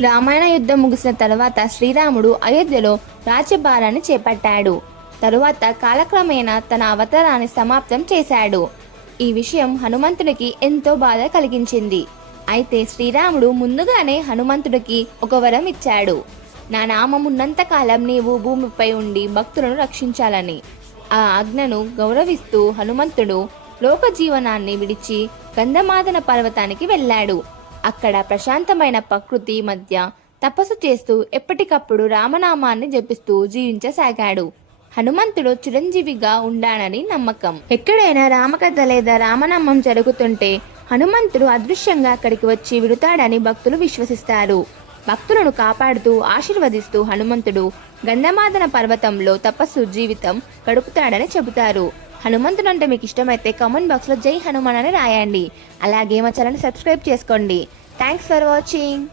రామాయణ యుద్ధం ముగిసిన తర్వాత శ్రీరాముడు అయోధ్యలో రాజ్యభారాన్ని చేపట్టాడు. తరువాత కాలక్రమేణా తన అవతారాన్ని సమాప్తం చేశాడు. ఈ విషయం హనుమంతుడికి ఎంతో బాధ కలిగించింది. అయితే శ్రీరాముడు ముందుగానే హనుమంతుడికి ఒక వరం ఇచ్చాడు. నా నామం ఉన్నంతకాలం నీవు భూమిపై ఉండి భక్తులను రక్షించాలని. ఆ ఆజ్ఞను గౌరవిస్తూ హనుమంతుడు లోక జీవనాన్ని విడిచి గంధమాదన పర్వతానికి వెళ్ళాడు. అక్కడ ప్రశాంతమైన ప్రకృతి మధ్య తపస్సు చేస్తూ ఎప్పటికప్పుడు రామనామాన్ని జపిస్తూ జీవించసాగాడు. హనుమంతుడు చిరంజీవిగా ఉండాలని నమ్మకం. ఎక్కడైనా రామకథ లేదా రామనామం జరుగుతుంటే హనుమంతుడు అదృశ్యంగా అక్కడికి వచ్చి విడుతాడని భక్తులు విశ్వసిస్తారు. భక్తులను కాపాడుతూ ఆశీర్వదిస్తూ హనుమంతుడు గంధమాదన పర్వతంలో తపస్సు జీవితం గడుపుతాడని చెబుతారు. హనుమంతుడు అంటే మీకు ఇష్టమైతే కామెంట్ బాక్స్లో జై హనుమాన్ అని రాయండి. అలాగే మా ఛానల్ని సబ్స్క్రైబ్ చేసుకోండి. Thanks for watching.